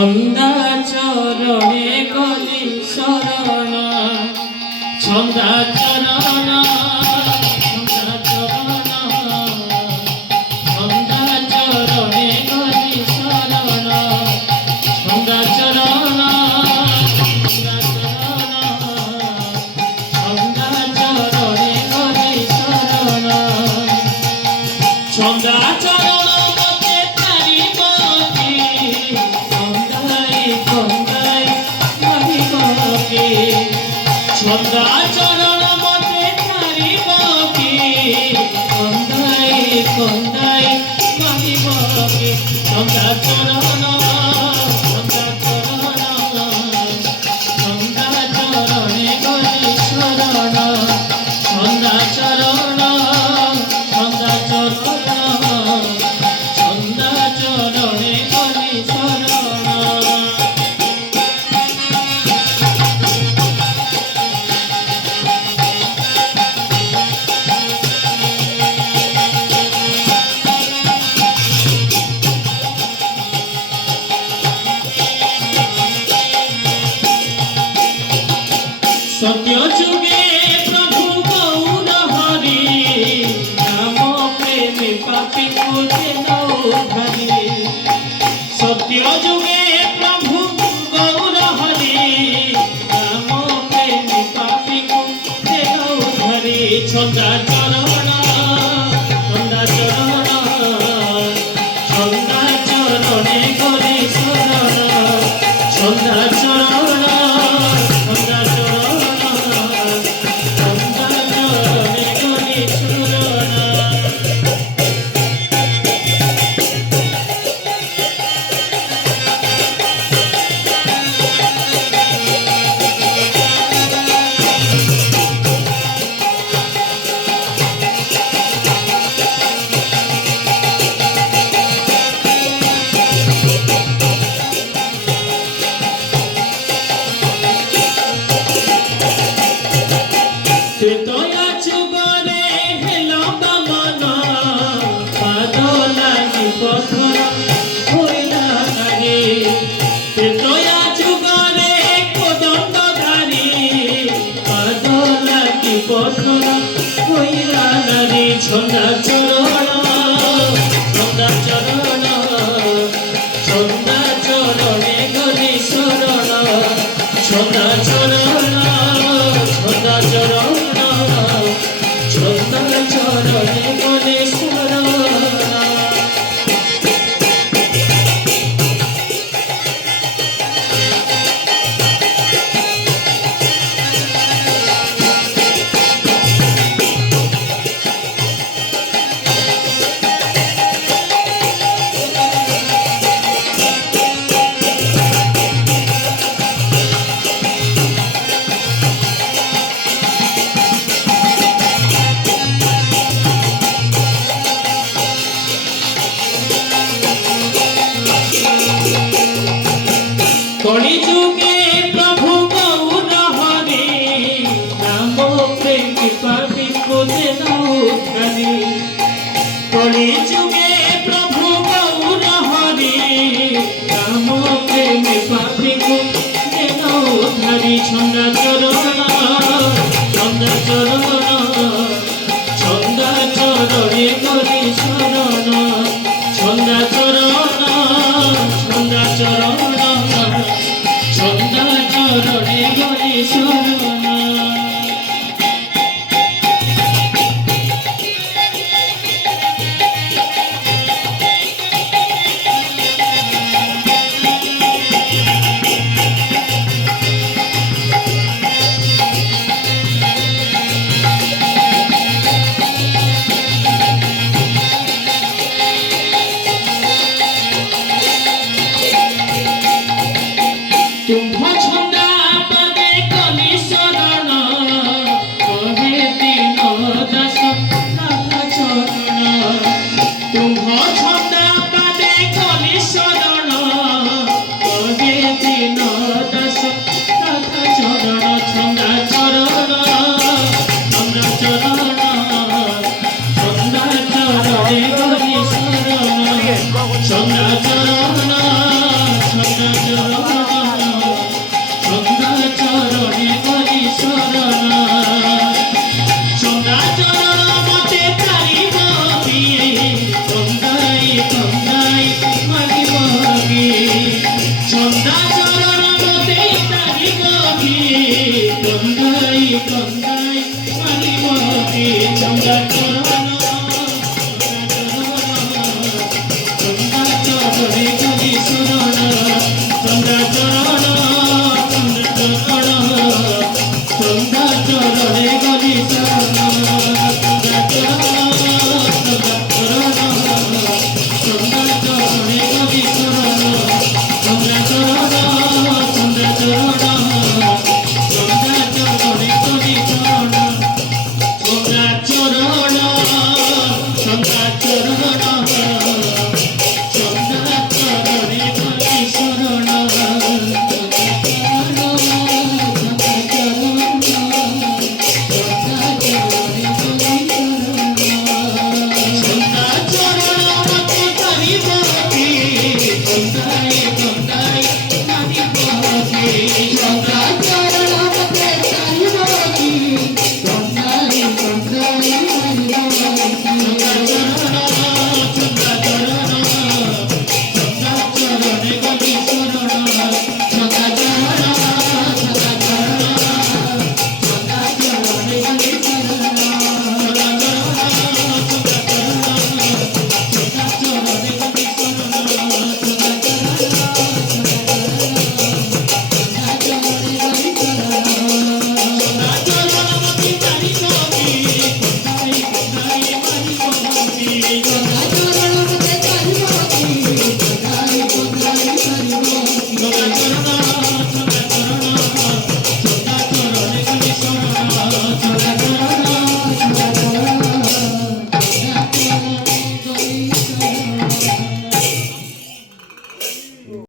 ছন্দা চরণে কলি শরণ ছন্দা চরণ ছন্দা চরণ ছন্দা চরণে কলি শরণ ছন্দা চরণ ছন্দা চরণে কলি শরণ ছন্দা চরণ ছন্দা চরণ মতে ছাড়িব কি কন্দাই কন্দাই মাহিব কি ছন্দা চরণ ছন্দা চরণ ছন্দা চরণে গলি শরণ ছন্দা চরণ ছন্দা চরণ ছন্দা চরণে গলি শরণ सत्य जुगे प्रभु गौर हरि नाम प्रेम पापी को धरि सत्य जुगे प्रभु गौर हरि नाम प्रेम पापी को धरि छंदा चरण छंदा चरण छंदा चरणे गले शरण छंदा चरण छंदा चरण ছন্দা চরণ ছন্দা চরণ ছন্দা চরণে গলি শরণ ছন্দা চরণ ছন্দা চরণ ছন্দা চরণে গলি শরণ कलि जुगे प्रभु गौर हरि नाम प्रेम पापी को धरि कलि जुगे प्रभु गौर हरि नाम प्रेम पापी को धरि छंदा चरण छंदा चरण छंदा चरणे गली शरण छंदा चरण छंदा चरण ছন্দা চরণে গলি শরণ तुम्भ छंदा पदे कलि शरण कहे दीन दास नाथ चरण तुम्भ छंदा पदे कलि शरण कहे दीन दास नाथ चरण छंदा चरण छंदा चरण छंदा चरणे गली शरण छंदा